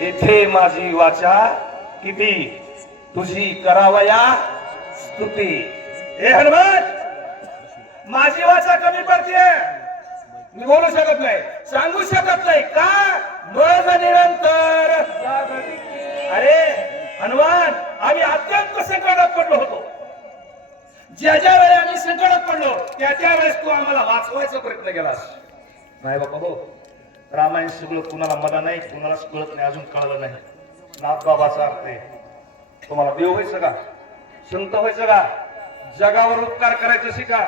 इथे माझी वाचा किती? तुझी करावया स्तुती. हे हनुमान! माझी वाचा कमी पडते मी बोलू शकत नाही. सांगू शकत नाही का? मग निरंतर. अरे हनुमान! आम्ही अत्यंत संकटात पडलो होतो. ज्या ज्या वेळेस आम्ही संकटात पडलो त्या त्या वेळेस तू आम्हाला वाचवायचा प्रयत्न केलास नाही बाबा हो. रामायण सगळं कुणाला मला नाही कुणालाच कळत नाही अजून कळलं नाही. नाथ बाबाचा अर्थ आहे. तुम्हाला देव व्हायचं का संत व्हायचं का जगावर उपकार करायचं शिका.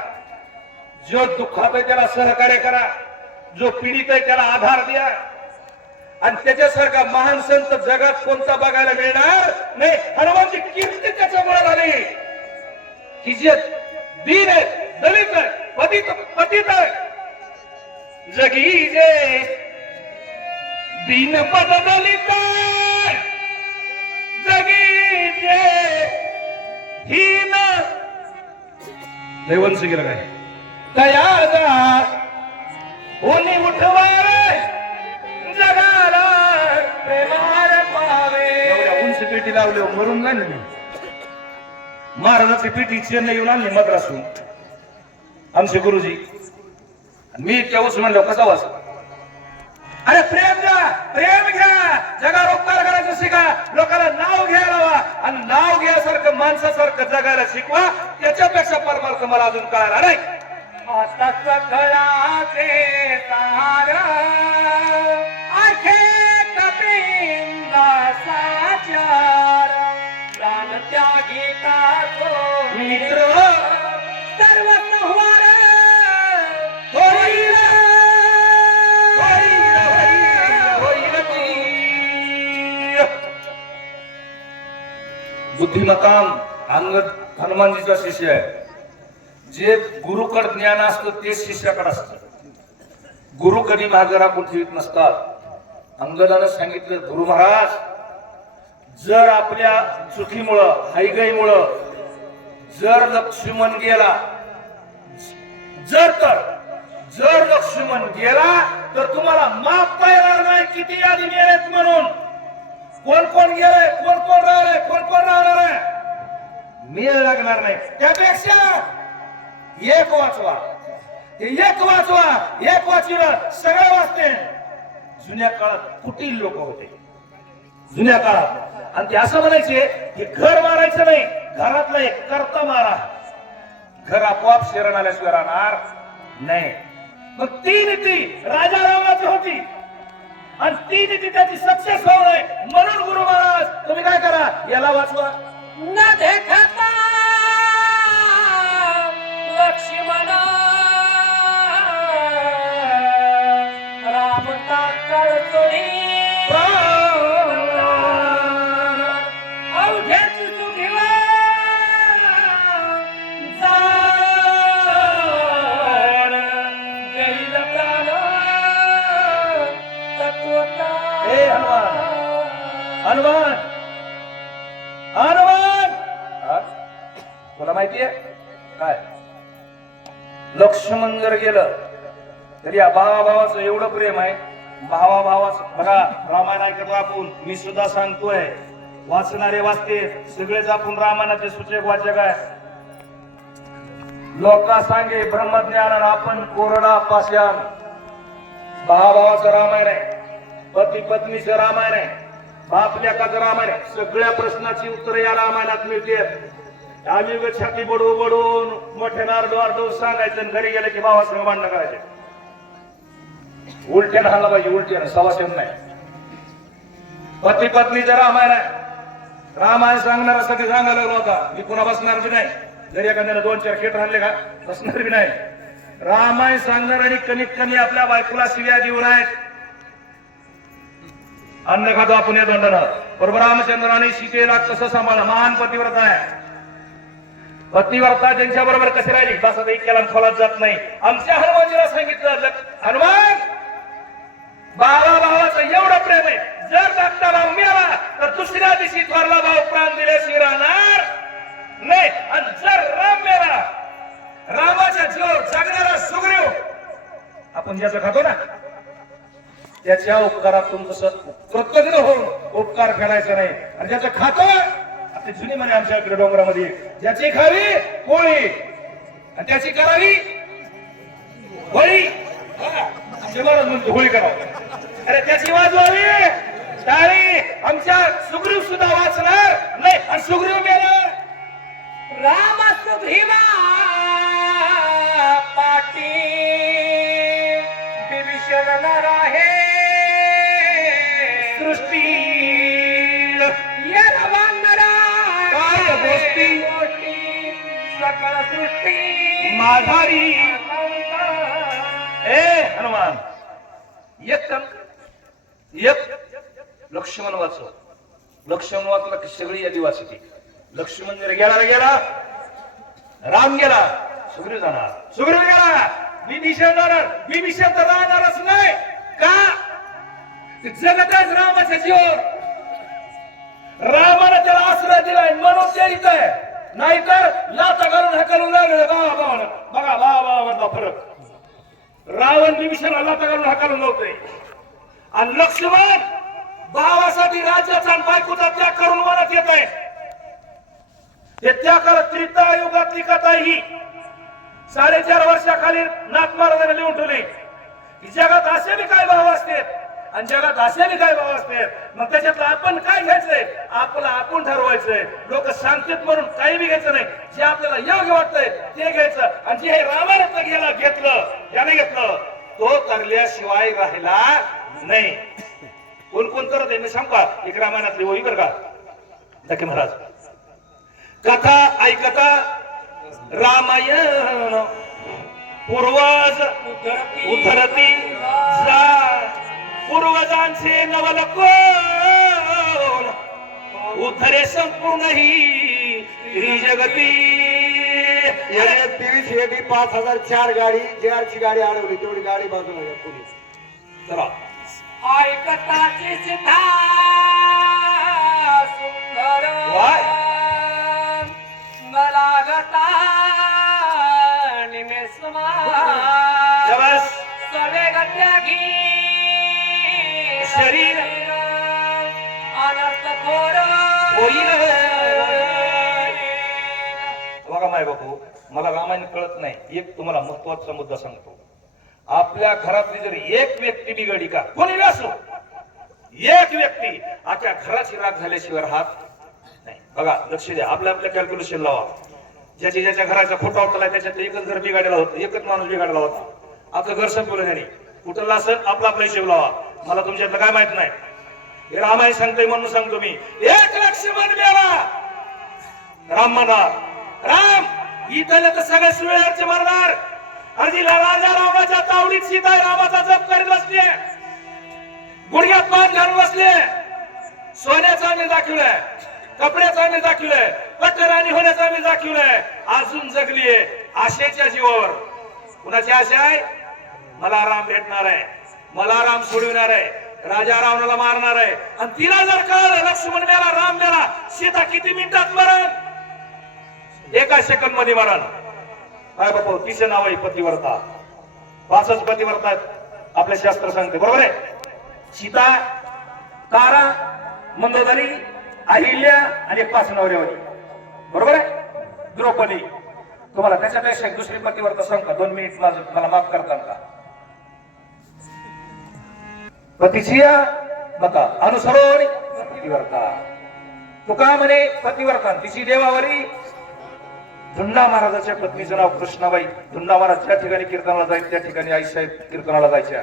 जो दुःखात आहे त्याला सहकार्य करा. जो पीडित आहे त्याला आधार द्या. आणि त्याच्यासारखा महान संत जगात कोणता बघायला मिळणार नाही? हनुमानची कीर्ती त्याच्यामुळे झाली? की जे दीन आहे दलित आहे पतित पतित आहे. जगी जे दीन पद दलित जगी जे हीन देवंश गेलं काय तयार जा कोणी एवढ्या उंच पेटी लावली मरून नाही मी. महाराजाची पेटी चेन्नई येऊन आणली मद्रासून आमचे गुरुजी मी तेव्हाच म्हणलो कसा वाच? अरे प्रेम द्या प्रेम घ्या. जगावर उपकार करायचं शिका. लोकांना नाव घ्यायला लावा. आणि नाव घ्यासारखं माणसासारखं जगायला शिकवा. त्याच्यापेक्षा परमार्थ मला अजून कळाला नाही. हस्तकळाचे तार मित्र सर्व संहार होईल बुद्धिमताम अंगद हनुमानजीचा शिष्य आहे. जे गुरुकड ज्ञान असतं ते शिष्याकडे असतं. गुरु कधी महाजरा राखून ठेवीत नसतात. अंगदानं सांगितलं गुरु महाराज जर आपल्या चुकीमुळं हायगाईमुळं जर लक्ष्मण गेला जर तर जर लक्ष्मण गेला तर तुम्हाला माफ पायणार नाही. किती यादी गेलेत म्हणून? कोण कोण गेलंय? कोण कोण राहिलंय? कोण कोण राहणार आहे? मेळ लागणार नाही. त्यापेक्षा एक वाचवा. ते एक वाचवा. एक वाचलं सगळं वाचते. जुन्या काळात कुटील लोक होते. जुन्या काळात. आणि ते असं म्हणायचे की घर मारायचं नाही. घरातला एक करता मारा. घर आपोआप शरण आल्याशिवाय राहणार नाही. मग ती नीती राजा रामाची होती. आणि ती नीती त्याची सक्सेस होऊ नये म्हणून गुरु महाराज तुम्ही काय करा? याला वाचवा. न देखता लक्ष्मण लक्ष्मण जर गेलं तरी या भावा एवढं प्रेम आहे. भावाभावाच बघा रामायणाकडे आपण. मी सुद्धा सांगतोय वाचणारे वाचते सगळेच आपण रामायणाचे सूचक वाचक आहे. लोका सांगे ब्रह्मज्ञान आपण कोरडा पाषाण. भावाभावाचं रामायण आहे. पती पत्नीचं रामायण आहे. बाप लेकाचं रामायण आहे. सगळ्या प्रश्नाची उत्तर या रामायणात मिळते आम्ही छाती बडू बडून मोठे नारडू आरडू सांगायचं आणि घरी गेले की भावासंग भांडणं करायचे. उलट्यानं हाणलं पाहिजे उलट्यानं. सवासेन नाही. पती पत्नीचं रामायण आहे रामायण सांगणाऱ्यासाठी सांगायला लागलो होता मी पुन्हा बसणार बी नाही. जरी एखाद्याला दोन चार खेट आणले का बसणार बी नाही. रामायण सांगणार आणि कणिक कमी आपल्या बायकोला शिव्या देऊन आहेत अन्न खातो आपण या दंडानं. बरोबर रामचंद्राने सीतेला कसं सांभाळलं? महान पतिव्रता आहे. पत्नीवार्ता ज्यांच्या बरोबर कसे राहिली? तसा एक केला खोलात जात नाही. आमच्या हनुमानजीला सांगितलं हनुमान! बाळा भावाचं एवढं प्रेम आहे. जर धाकटा भाऊ मिळाला तर दुसऱ्या दिवशी थोरला भाऊ प्राण दिल्याशी राहणार नाही. आणि जर राम मिळाला रामाच्या जीवावर जगणारा सुग्रीव आपण ज्याचं खातो ना त्याच्या उपकारातून जसं कृतज्ञ होऊन उपकार फेडायचा नाही. आणि ज्याचं खातो आपली जुनी म्हणे आमच्या इकडे डोंगरामध्ये. ज्याची खावी कोळी आणि त्याची करावी होळी. आमचे महाराज म्हणतो होळी करावं. अरे त्याची वाजवावी टाळी आमच्या सुग्रीव सुद्धा वाचणार नाही. आणि सुग्रीव मेला. राम सुग्रीवा पाटी विभीषण नर माघारी। ए हनुमान एक एक लक्ष्मण वाचव. लक्ष्मण वाचला की सगळी यादी वाचते. लक्ष्मण जर गेला गेला. राम गेला सुग्रीव जाणार. सुग्रीव गेला. विभीषण जाणार. विभीषण तर राहणारच नाही. का? जगतच रामाच्या जीवन रामानं त्याला आश्रय दिलाय म्हणून त्या इथं नाहीतर लाता घालून हकलून लागले बाबा बघा बाबा फरक. रावण विभीषणाला लाता घालून हकलून नव्हते. आणि लक्ष्मण भावासाठी राज्याचा आणि बायकोचा त्याग करून मनात येत आहे. हे त्या काळात त्रिता युगातली कथा ही. साडेचार वर्षाखाली नाथ महाराजांनी लिहून ठेवली. की जगात असे बी काय भाव असतात आणि जगात असे बी काय भाव असतात मग त्याच्यातलं आपण काय घ्यायचंय? आपलं आपण ठरवायचंय. लोक सांगतात म्हणून काही बी घ्यायचं नाही. जे आपल्याला योग्य वाटतंय ते घ्यायचं. आणि जे हे रामायणात गेला घेतलं याने घेतलं तो करल्याशिवाय राहिला नाही. कोण कोण करत आहे? मी सांग एक रामायणातली होई बरं का? नक्की महाराज. कथा ऐकता रामायण पूर्वज उधरती जा. पूर्वजांचे नवल कोण उद्धरे संपूर्ण ही जगती. याने तेवीस एटी पाच हजार चार गाडी जे ची गाडी अडवली तेवढी गाडी बाजूला घ्या पोलीस चला. ऐकताची सिद्धा सुंदर. वाय. मलागता निमेसमा शाबास. सवेग त्यागी शरीर. अनर्थ थोर. होईल. बघा माय बापू मला रामायण कळत नाही. एक तुम्हाला महत्त्वाचा मुद्दा सांगतो. आपल्या घरातली जर एक व्यक्ती बिघडी का कोणी असो एक व्यक्ती आपल्या घराची राग झाल्याशिवाय राहत नाही. बघा लक्ष द्या. आपल्या आपल्या कॅल्क्युलेशन लावा. ज्याच्या ज्याच्या घराचा खोटा होता त्याच्यात एकच घर बिघाडला होता. एकच माणूस बिघाडला होता. आपलं घर संपवलं त्याने कुठला असं आपला आपला हिशोब लावा. मला तुमच्यातलं काय माहीत नाही. हे रामायण सांगतोय म्हणून सांगतो मी. एक लक्ष्मण मेला राम म्हणा. राम इथल्या तर सगळ्या सुळ्याचे मरणार. अर्जीला राजा रामाच्या तावडीत सीता रामाचा जप करीत बसले गुडघ्यात पान घालून बसले सोन्याचा आम्ही दाखवलंय. कपड्याचा आम्ही दाखवलंय. पट्टराणी होण्याचा आम्ही दाखवलंय. अजून जगलीये आशेच्या जीवावर. कुणाची आशा आहे? मला राम भेटणार आहे. मला राम सोडविणार आहे. राजा रावणाला मारणार आहे. आणि तिला जर कळलं लक्ष्मण मेला राम मेला सीता किती मिनिटात मरण? एका सेकंदमध्ये मरण. काय बापू तिचे नाव आहे पतिव्रता. पाचच पतिव्रता आहेत आपले शास्त्र सांगते. बरोबर आहे? सीता तारा मंदोदरी अहिल्या आणि एक पाच नवऱ्यावरी बरोबर आहे? द्रौपदी. तुम्हाला त्याच्यापेक्षा दुसरी पतिव्रता सांगता. दोन मिनिट माझं मला माफ करता का? पतीची बघा अनुसरण पतिव्रता तुका म्हणे पतिव्रता तिची देवावरी. धुंडा महाराजाच्या पत्नीचं नाव कृष्णाबाई. धुंडा महाराज ज्या ठिकाणी कीर्तनाला जायचं त्या ठिकाणी आईसाहेब कीर्तनाला जायच्या.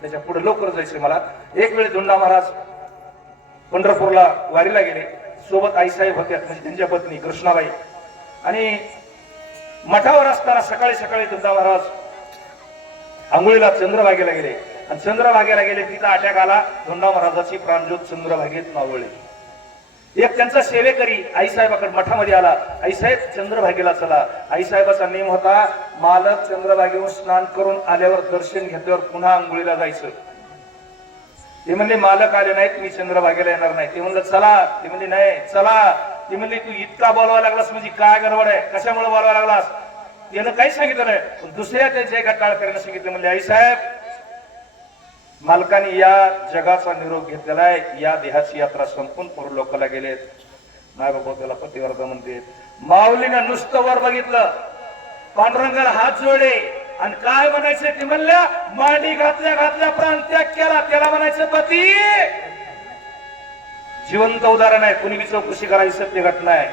त्याच्या पुढे लवकर जायचे मला. एक वेळ धुंडा महाराज पंढरपूरला वारीला गेले. सोबत आईसाहेब होत्या म्हणजे त्यांच्या पत्नी कृष्णाबाई. आणि मठावर असताना सकाळी सकाळी धुंडा महाराज आंघोळीला चंद्रभागेला गेले. आणि चंद्रभागेला गेले तिचा अटॅक आला. धोंडा महाराजाची प्राणज्योत चंद्रभागेत मावळली. एक त्यांचा सेवेकरी आईसाहेबाकडे मठामध्ये आला. आईसाहेब चंद्रभागेला चला. आईसाहेबाचा नेम होता मालक चंद्रभागेवर स्नान करून आल्यावर दर्शन घेतल्यावर पुन्हा आंघोळीला जायचं. ते म्हणले मालक आले नाहीत मी चंद्रभागेला येणार नाही. ते म्हणलं चला. ते म्हणले नाही चला. ते म्हणले तू इतका बोलवा लागलास म्हणजे काय गडबड आहे? कशामुळे बोलवा लागलास? यानं काही सांगितलं नाही. पण दुसऱ्या त्यांच्या एका टाळकऱ्यानं सांगितलं म्हणजे आई साहेब मालकाने या जगाचा निरोप घेतलेला आहे. या देहाची यात्रा संपून पूर्व लोकांना गेलेत. नाही बाबा त्याला पतिवर्ध म्हणते. माऊलीनं नुसतं वर बघितलं. पांडुरंगाला हात जोडे आणि काय म्हणायचे ते म्हणल्या मांडी घातल्या घातल्या प्राण त्याग केला. त्याला म्हणायचं पती जिवंत उदाहरण आहे. कुणी बी चौकशी करायची सत्य घटना आहे.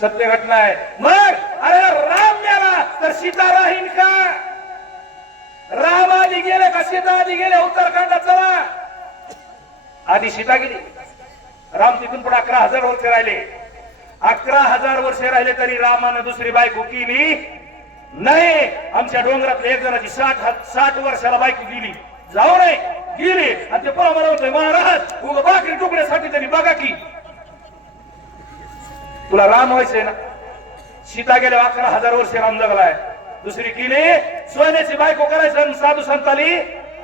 सत्य घटना आहे. मग अरे राम मेला तर सीता राहील का? राम आधी गेले का? सीता आधी गेले? उत्तराखंडात चला. आधी सीता गेली राम तिथून पुढे अकरा हजार वर्षे राहिले. अकरा हजार वर्षे राहिले तरी रामानं दुसरी बायको केली नाही. आमच्या डोंगरात एक जणाची साठ साठ वर्षाला बायको गेली. जाऊ नाही गेले. आणि ते पुन्हा मला म्हणतोय महाराज उगा बाकरी तुकड्यासाठी तरी बघा की. तुला राम व्हायचंय ना? सीता गेल्या अकरा हजार वर्षे राम जगलाय. दुसरी केली. सोन्याची बायको करायचं साधू संताली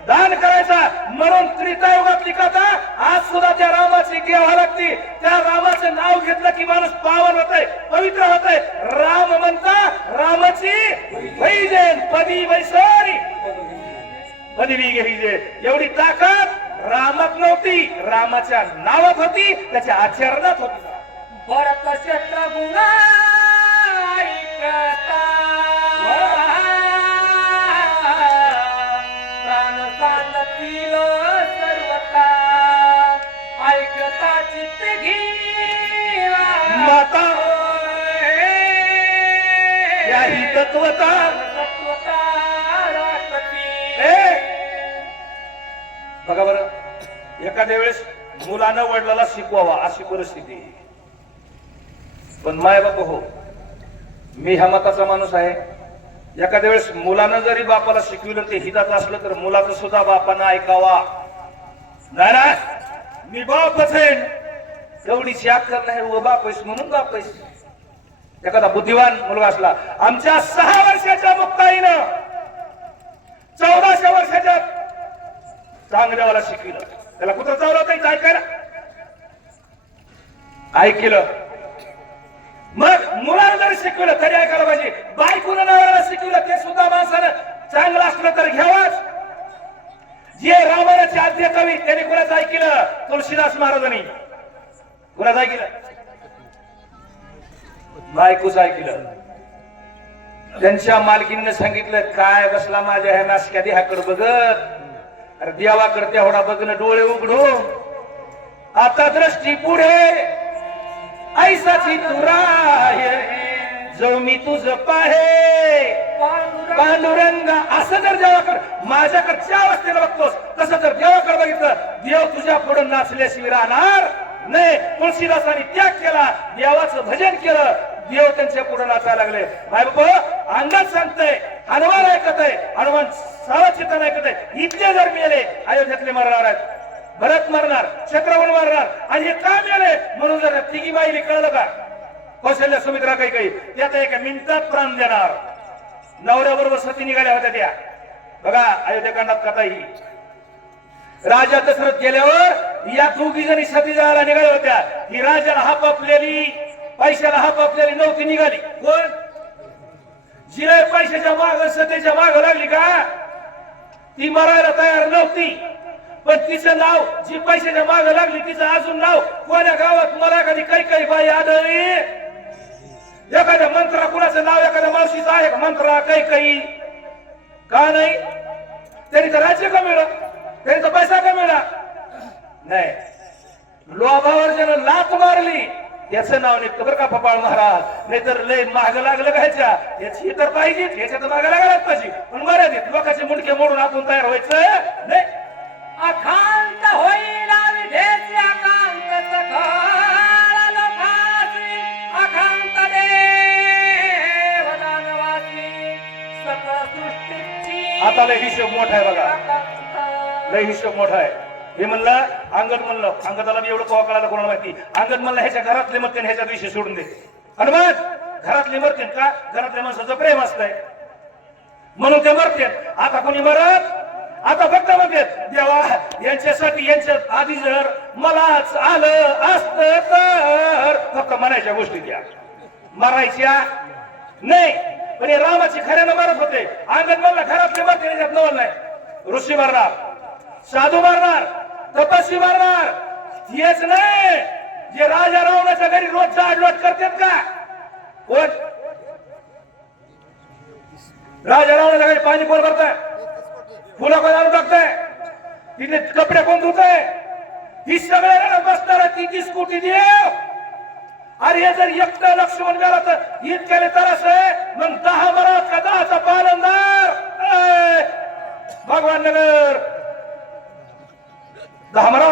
दान करायचा. म्हणून त्रितायुगातली कथा आज सुद्धा त्या रामाची घ्यावा लागते त्या रामाचं नाव घेतलं की माणूस पावन होतय पवित्र होतय. राम म्हणता रामाची वैजन पदी वैसरी. पदवी घ्यायचे एवढी ताकद रामात नव्हती. रामाच्या नावात होती त्याच्या आचरणात होती. भरत शत्रुघ्न ऐकता माता याही तत्वता! बघा बरं एखाद्या वेळेस मुलानं वडिलाला शिकवावा अशी परिस्थिती. पण माय बाप हो मी ह्या मताचा माणूस आहे. एखाद्या वेळेस मुलानं जरी बापाला शिकविलं ते हिताचं असलं तर मुलाचं सुद्धा बापानं ऐकावा. नाही ना मी बापच आहे एवढीची अक्कल नाही व बापस म्हणून बापस. एखादा बुद्धिवान मुलगा असला आमच्या सहा वर्षाच्या मुक्ताईनं चौदाशे वर्षाच्या चांगल्यावाला शिकविलं. त्याला कुठं चावलं काही ऐकायला? ऐकलं. मग मुलाला जरी शिकवलं तरी ऐकायला पाहिजे. बायकोनं नवऱ्याला शिकवलं ते सुद्धा माणसानं चांगलं असलं तर घ्यावाच. जे रामायणाचे आद्य कवी त्याने कुणाचं ऐकलं? तुळशीदास महाराजांनी. कुणाचं ऐकलं बायकोच ऐकलं त्यांच्या मालकीनं सांगितलं काय बसला माझ्या ह्या नाशक्या देहाकडे बघत? अरे देवाकडे तेवढा बघणं डोळे उघडू आता दृष्टी पुढे. ऐसाची तुरा जो मी तुझ पाहे. पांडुरंग असं जर देवाकडे माझ्याकडच्या अवस्थेला बघतोस तसं जर देवाकडे बघितलं. देव तुझ्या पुढे नाचल्याशिवाय राहणार नाही तुळशीदासांनी त्याग केला देवाचं भजन केलं देव त्यांच्या पुढे नाचायला लागले. माय बाबा अंगात सांगतंय हनुमान ऐकत आहे हनुमान सारा चित्तान ऐकत आहे इतके जर मिळाले अयोध्येतले मरणार आहेत. भरत मरणार चक्रवण मरणार आणि हे का मिळाले म्हणून जर तिघी बाईली कळलं का? कौशल्य सुमित्रा काही काही त्यात एका मिनिटात प्राण देणार. नवऱ्याबरोबर सती निघाल्या होत्या त्या. बघा अयोध्यकांडात कथा ही. राजा दशरथ गेल्यावर या दोघी जणी सती जायला निघाल्या होत्या. ही राजाला हापापलेली पैशाला हापापलेली नव्हती निघाली. कोण? जिरे पैशाच्या माग सतेच्या माग लागली का? ती मरायला तयार नव्हती. पण तिचं नाव जी पैशाच्या माग लागली तिचं अजून नाव कोण्या गावात मला कधी काही काही बाई आढळली? एखाद्या मंत्रा कुणाचं नाव एखाद्या मावशीचं आहे का? मंत्रा काही काही का नाही? त्यांनी तर राज्य कमवलं त्यांचा पैसा कमवला नाही. लोभावर ज्यानं लात मारली याचं नाव निघतं बरं का पपाळ महाराज. नाहीतर लय माग लागलं का ह्याच्या? याची तर पाहिजे ह्याच्या तर माग लागायलाच पाहिजे. पण मर्यादित लोकांचे मुंडके मोडून आपण तयार व्हायचं. नाही. अखांत होईल विधेचे अखांत सखाळ लोकासी अखांत देव दानवासी सकळ सृष्टीची आता लय हिशोब मोठा आहे बघा. लय हिशोब मोठा आहे. हे म्हणलं अंगद म्हणलं. अंगदाला मी एवढं कवा कळायला कोणाला माहिती? अंगद म्हणलं ह्याच्या घरातले मरते ह्याच्या दिवशी सोडून दे. हनुमान घरातले मरते का? घरातल्या माणसाचं प्रेम असतंय. म्हणून ते मरते आता कोणी मरत? आता फक्त म्हणते देवा यांच्यासाठी यांच्या आधी जर मलाच आलं असत तर फक्त म्हणायच्या गोष्टी द्या. मरायच्या? नाही. पण हे रामाची खऱ्यानं मारत होते. अंगण म्हणला घरातले मारते त्याच्यात नवल नाही. ऋषी मरणार. साधू मारणार तपस्वी मारणार. हेच नाही जे राजा रावणाच्या घरी रोज जाडलोट करतात का? कोण? राजा रावणाच्या घरी पाणी कोण करताय. फुलं कोण आणून टाकताय. तिने कपडे कोण धुताय ही सगळ्या बसणार तिची स्कूटी कोटी देव. अरे हे जर एक लक्ष्मण गेला तर इतक्याने तर आहे? मग दहा मरा का दहाचा पालनदार भगवान नगर. दहा मरा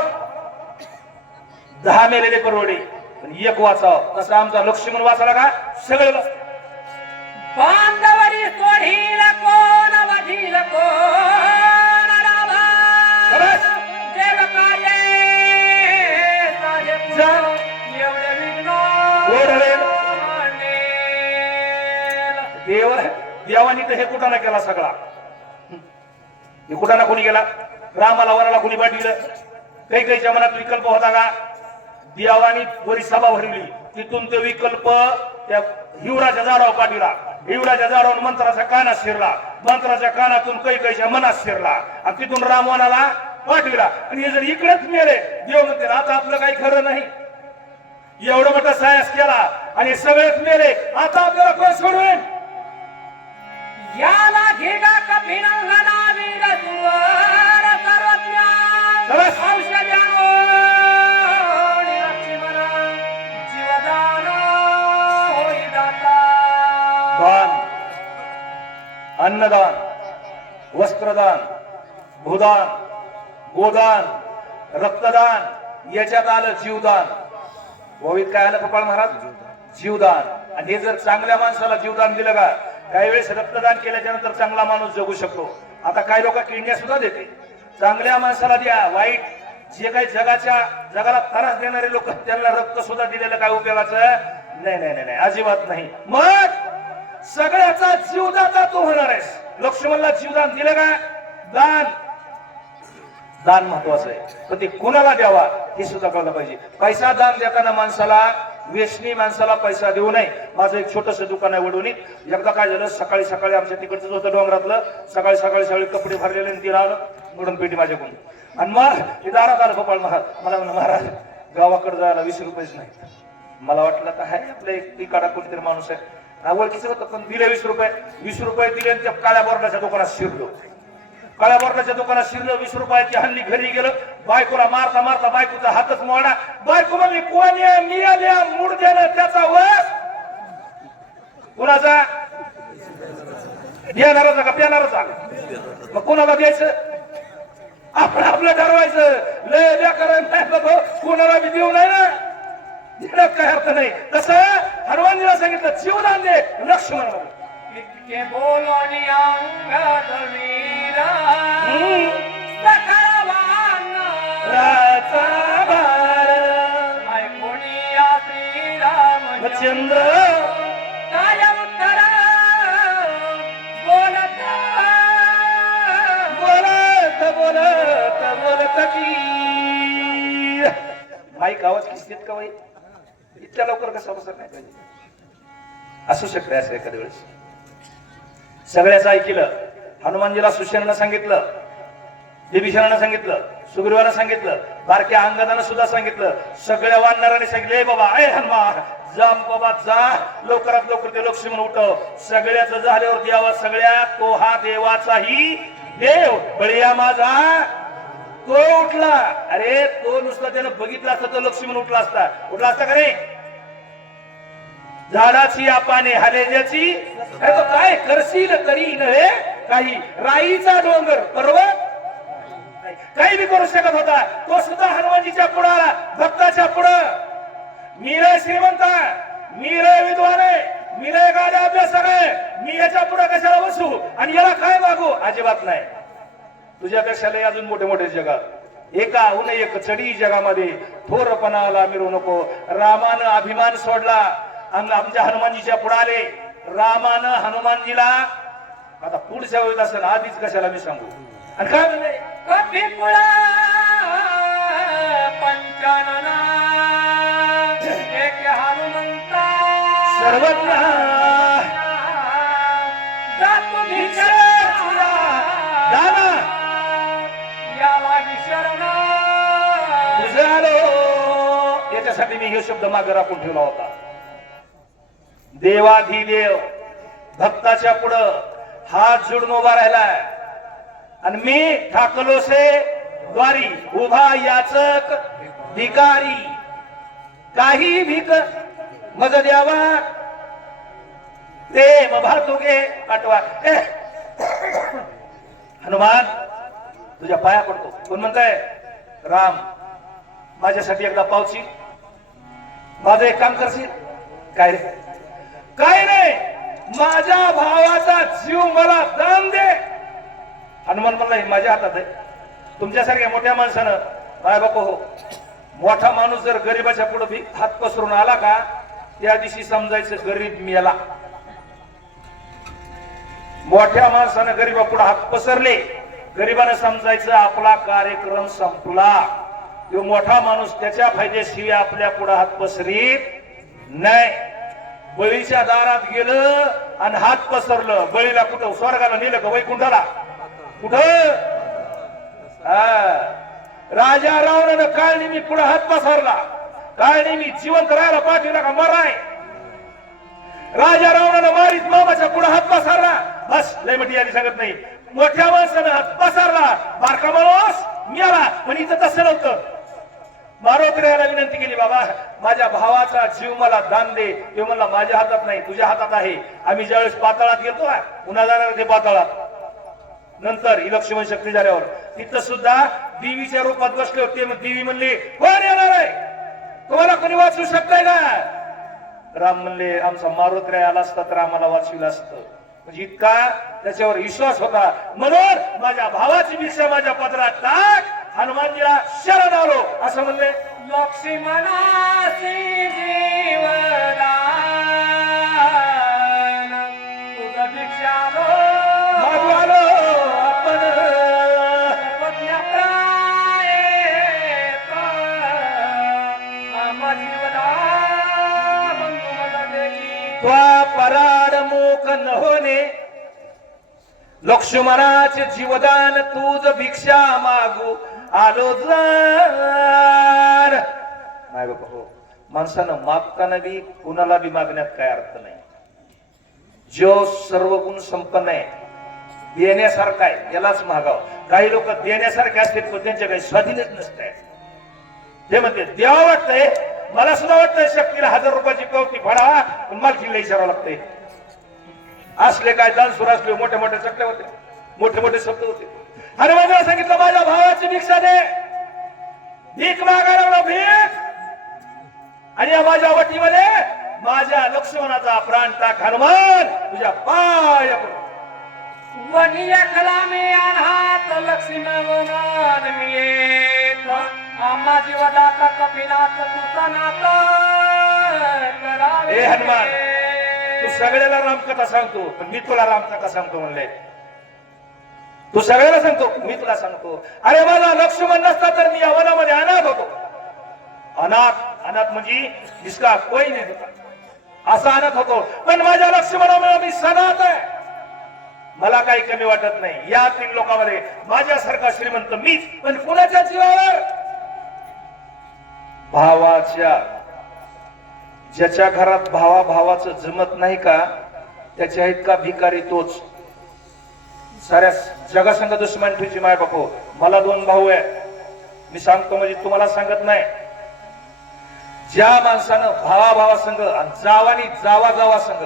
दहा मेलेले परवडे. एक वाचाव तसं आमचा लक्ष्मण वाचाला का? सगळे बांधवरी कोण वधील कोण कार्ये. एवढे विघ्न. देव देवानी तर हे कुठाना केला सगळा? हे कुठाना कोणी केला? रामाला वराला कुणी पाठविलं काही काहीच्या मनात विकल्प होता का? देवानी वरी सभा भरली. तिथून तो विकल्प त्या हिवराच्या झाडावर पाठविला. हिवराच्या झाडावर मंत्राच्या कानात शिरला. मंत्राच्या कानातून काही काहीच्या मनात शिरला. आणि तिथून रामवनाला पाठविला. आणि हे जर इकडेच मेले देव म्हणते आता आपलं काही खरं नाही. एवढा मोठा सायस केला. आणि सगळेच मेले आता आपल्याला कोण सोडवेल? याला घेगा का वीर दान अन्नदान वस्त्रदान भूदान गोदान रक्तदान याच्यात आलं जीवदान. गोविंद काय आलं गोपाळ महाराज? जीवदान. आणि हे जर चांगल्या माणसाला जीवदान दिलं का काही वेळेस रक्तदान केल्याच्यानंतर चांगला माणूस जगू शकतो. आता काही लोक किडण्या सुद्धा देते चांगल्या माणसाला द्या वाईट. जे काही जगाच्या जगाला त्रास देणारे लोक त्यांना रक्त सुद्धा दिलेलं काय उपयोगाचं? नाही नाही नाही नाही अजिबात नाही. मग सगळ्याचा जीवदाता तू होणार आहेस. लक्ष्मणला जीवदान दिलं का? दान. दान महत्वाचं आहे. पण ते कुणाला द्यावा हे सुद्धा कळलं पाहिजे. पैसा दान देताना माणसाला वेशनी माणसाला पैसा देऊ नये. माझं एक छोटस दुकान आहे वडवणी एकदा काय झालं सकाळी सकाळी आमच्या तिकडचं होतं डोंगरातलं. सकाळी सकाळी सगळे कपडे भरलेले आणि तिला आलं बुडून पेटी माझ्याकडून. आणि मग ते दारात आलं गोपाळ महाराज मला म्हणलं महाराज गावाकडे जायला वीस रुपयेच नाही. मला वाटलं तर आहे आपलं एक पिकाडा कोणीतरी माणूस आहे. ओळखीचं होतं पण दिले वीस रुपये. वीस रुपये दिले आणि त्या काळ्या बोर्डाच्या दुकानात शिरलो. काळ्या बोर्डाच्या दुकानात शिरलो वीस रुपयाची हल्ली घरी गेलो. बायकोला मारता मारता बायकोचा हातच मोडा बायको म्हणली कोण मिळाल्या मी मूड द्यानं त्याचा वस. कुणाचा? येणारच का पेणाराचा मग कोणाला द्यायचं? आपण आपलं ठरवायचं. लय बघ कोणाला बी देऊ नाही ना. देण्यात काय अर्थ नाही. तसं हनुमानजीला सांगितलं जीवदान दे लक्ष्मण इतके बोलोनी अंगद वीरा हम्म. की माईक आवाज किसतेत का बाई? इतक्या लवकर कसा बसत नाही पाहिजे असू शकते असं एखाद्या वेळेस. सगळ्याचं ऐकलं. हनुमानजीला सुशेनानं सांगितलं. विभीषणानं सांगितलं. सुग्रीवानं सांगितलं. बारक्या अंगदानं सुद्धा सांगितलं. सगळ्या वानराने सांगितलं बाबा अय हनुमान जा बाबा जा. लवकरात लवकर ते लक्ष्मण उठव सगळ्याच झाल्यावर द्यावा सगळ्यात तो हा देवाचाही देव. बळीया माझा तो उठला. अरे तो नुसता त्यानं बघितला असता तो लक्ष्मण उठला असता. उठला असता का नाही? झाडाची आपाने हालेल्याची काय करशील तरी नव्हे? काही राईचा डोंगर पर्वत काही बी करू शकत होता. तो सुद्धा हनुमानजीच्या पुढे आला भक्ताच्या पुढे. मी रे श्रीमंत मी रे विद्वान आहे. मी रे गाड्या अभ्यासक आहे. मी याच्यापुढे कशाला बसू? आणि याला काय मागू? अजिबात नाही. तुझ्यापेक्षा लय अजून मोठे मोठे जगात? एका उन एक चढी जगामध्ये थोरपणाला मिळू नको. रामानं अभिमान सोडला. आणि आमच्या हनुमानजीच्या पुढे आले रामानं हनुमानजीला आता पुढच्या वेळेत असेल आधीच कशाला मी सांगू? आणि काय म्हणले? पंचानना. एक हनुमंता. सर्वज्ञ. त्यासाठी मी हे शब्द मागे राखून ठेवला होता. देवाधिदेव भक्ताच्या पुढं हात जोडून उभा राहिलाय. आणि मी ठाकलो से द्वारी उभा याचक भिकारी. काही भीक मज द्यावा. ते भातुगे पाठवा. हनुमान तुझ्या पाया पडतो. कोण म्हणताय? राम. माझ्यासाठी एकदा पावची माझं एक काम करशील? काय रे? काय नाही माझ्या भावाचा जीव मला दान दे. हनुमान म्हणला हे माझ्या हातात आहे. तुमच्यासारख्या मोठ्या माणसानं काय बापा हो. मोठा माणूस जर गरीबाच्या पुढे भी हात पसरून आला का त्या दिवशी समजायचं गरीब मेला. मोठ्या माणसानं गरीबा पुढे हात पसरले. गरीबानं समजायचं आपला कार्यक्रम संपला. तो मोठा माणूस त्याच्या फायद्याशिवाय आपल्या पुढे हात पसरीत नाही. बळीच्या दारात गेलं आणि हात पसरलं. बळीला कुठं? स्वर्गाला नेलं का? वैकुंठाला? कुठं? हा. राजा रावणानं काय नेहमी पुढे हात पसरला. काय नेहमी जिवंत राहायला पाठविला का मराय. राजा रावणानं मारीत मामाच्या पुढे हात पसरला. बस लय मोठी यादी सांगत नाही. मोठ्या माणसानं हात पसरला. बारका माणूस मिळाला पण इथं तसं नव्हतं. मारोत्र्याला विनंती केली बाबा माझ्या भावाचा जीव मला दान दे. ते म्हणला माझ्या हातात नाही तुझ्या हातात आहे. आम्ही ज्यावेळेस पाताळात गेलो पुन्हा जाणार ते पाताळात. नंतर ही लक्ष्मण शक्ती झाल्यावर तिथं सुद्धा देवीच्या रूपात बसले होते. मग देवी म्हणले कोण येणार आहे? तुम्हाला कोणी वाचू शकताय का? राम म्हणले आमचा मारुत्र्य आला असता तर आम्हाला वाचविलं असतं. म्हणजे इतका त्याच्यावर विश्वास होता. म्हणून माझ्या भावाची भिक्षा माझ्या पदरात टाक. हनुमानजीला शरण आलो. असं म्हणले लक्ष्मणासी तुझं पराड मूक न होणे लक्ष्मणाचे जीवदान तूच भिक्षा मागू. आलो जर नाही बाबा हो. माणसानं मागताना बी कुणाला बी मागण्यात काय अर्थ नाही. जो सर्व गुण संपन्न आहे देण्यासारखा आहे त्यालाच मागाव. काही लोक देण्यासारखे असतील पण त्यांच्या काही स्वाधीनच नसत ते म्हणते द्यावं वाटतंय मला सुद्धा वाटतंय शक्तीला हजार रुपयाची पावती फाडा पण मालकीला विचारावं लागतंय. असले काय दानसूर असले मोठे मोठे चकले होते मोठे मोठे शब्द होते. मला सांगितलं माझ्या भावाची भिक्षा दे. भीक मागायला भीक. आणि या माझ्या वटीमध्ये माझ्या लक्ष्मणाचा प्राण टाक हनुमान. तुझ्या पाय. वनिया कलामे अनाथ लक्ष्मण मी येत. आम्हा जीवदाता कपिनाथ तुझा करावे ए हनुमान, तू सगळ्याला रामकथा सांगतो पण मी तुला रामकथा सांगतो म्हणले. तू सगळ्याला सांगतो मी तुला सांगतो. अरे मला लक्ष्मण नसता तर मी या वनामध्ये अनाथ होतो. अनाथ अनाथ म्हणजे जिसका कोई नाही होता. असा अनाथ होतो. पण माझ्या लक्ष्मणामुळे मी सनात आहे. मला काही कमी वाटत नाही. या तीन लोकांमध्ये माझ्यासारखा श्रीमंत मीच पण कुणाच्या जीवावर? भावाच्या. ज्याच्या घरात भावा भावाचं जमत नाही का त्याच्या इतका भिकारी तोच. साऱ्या जगासंग दुश्मन ठेवची माय बापू मला दोन भाऊ आहे. मी सांगतो म्हणजे तुम्हाला सांगत नाही. ज्या माणसानं भावा भावा संघ आणि जावानी जावा जावा संघ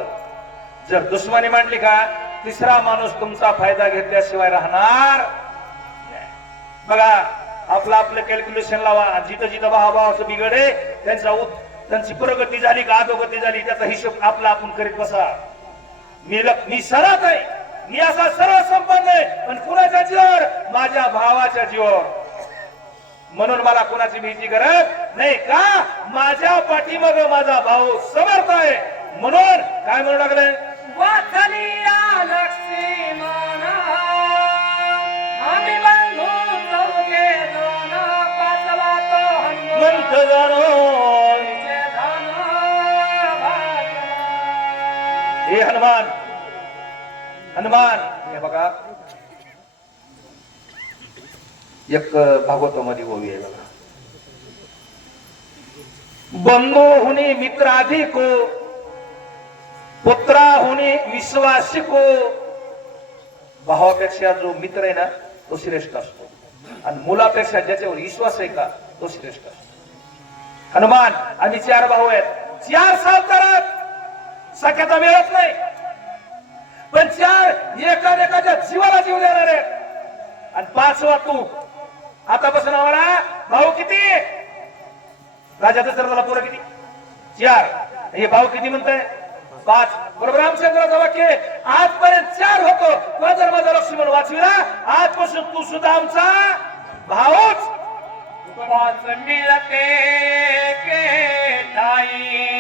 जर दुश्मनी मांडली का तिसरा माणूस तुमचा फायदा घेतल्याशिवाय राहणार बघा आपलं आपलं कॅल्क्युलेशन लावा जिथं जिथं भावा भावाचं बिघडे त्यांचा त्यांची प्रगती झाली का अधोगती झाली त्याचा हिशोब आपला आपण करीत बसा. मी मी सरात आहे. मी असा सर्व संपन्न आहे पण कुणाच्या जीवावर माझ्या भावाच्या जीवावर म्हणून मला कुणाची भीती गरज नाही का माझ्या पाठीमाग माझा भाऊ समर्थ आहे म्हणून काय म्हणू लागले मंथ जाणो. हे हनुमान हनुमान हे बघा. एक भागवतामध्ये ओवी आहे बघा. बंधू हुनी मित्राधिको पुत्रा हुनी विश्वासिको. भावापेक्षा जो मित्र आहे ना तो श्रेष्ठ असतो. आणि मुलापेक्षा ज्याच्यावर विश्वास आहे का तो श्रेष्ठ असतो. हनुमान आम्ही चार भाऊ आहेत. चार सावकारात. सख्याचा मिळत नाही. पण चार एकामेकाच्या जीवाला जीव देणार आहेत. आणि पाचवा तू. आतापासून आम्हाला भाऊ किती? राजाचं तर झाला पुरं किती? चार. हे भाऊ किती म्हणताय? पाच. बरोबर रामचंद्राचं वाक्य आहे. आजपर्यंत चार होतो. तुला जर माझा लक्ष्मण वाचविला. आजपासून तू सुद्धा आमचा भाऊच. मिळते के नाही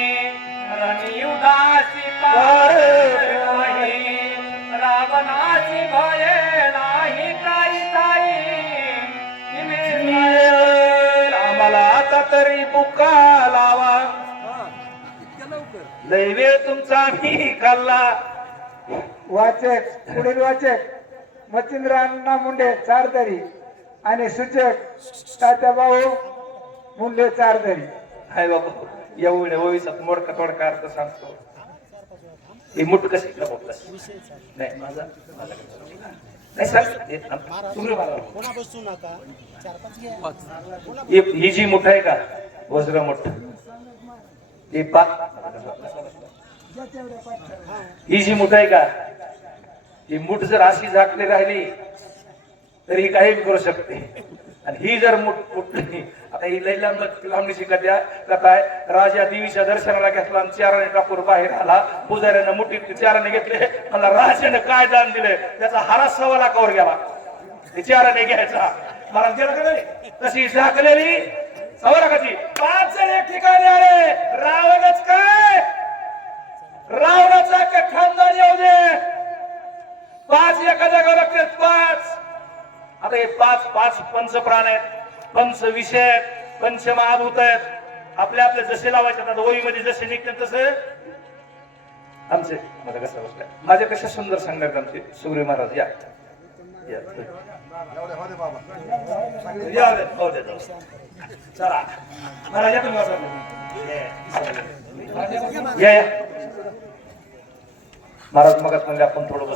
रावणाची भय नाही काही ताई. आम्हाला आता तरी बुका लावा. वेळ तुमचा मी खाल्ला. वाचक पुढील वाचक मच्छिंद्र अण्णा मुंडे चारदरी. आणि सूचक तात्या भाऊ मुंडे चारदरी. हाय बाबा एवढे ओळीचा मोडका तोडका अर्थ सांगतो. हे मुठ कशी लपवतस? नाही माझा माझा नाही सांग हे, तुम्ही मला बसू नका जी मुठ आहे का? वज्र मुठ. ही ही जी मुठ आहे का? ही मुठ जर अशी झाकली राहिली तर ही काही करू शकते. आणि ही जर मुठ फुटली आता ही लई लांब लांबणीची कथा कथा आहे राजा देवीच्या दर्शनाला घेतला आणि चाराने टाकून बाहेर आला. पुजाऱ्यानं मुठीत चाराने घेतले. मला राजाने काय दान दिले त्याचा हारा सव्वा लाखावर गेला. चाराने घ्यायचा. मला दिला तशी झाकलेली सव्वा लाखाची पाच जण एक ठिकाणी आले. रावणच काय? रावणाचा का खानदान येऊ दे. पाच एका जागा लागतात पाच. आता हे पाच पाच पंच प्राण आहेत. पंच विषय आहेत पंच महाभूत आहेत. आपल्या आपल्या जसे लावायचे आता ओळीमध्ये जसे निघतात तसे. आमचे मला कसं बसलं माझे कशा सुंदर सांगण्यात आमचे सूर्य महाराज? या. या. जाऊ. हो, चला. महाराज या तुम्ही या या. महाराज मग म्हणजे आपण थोडं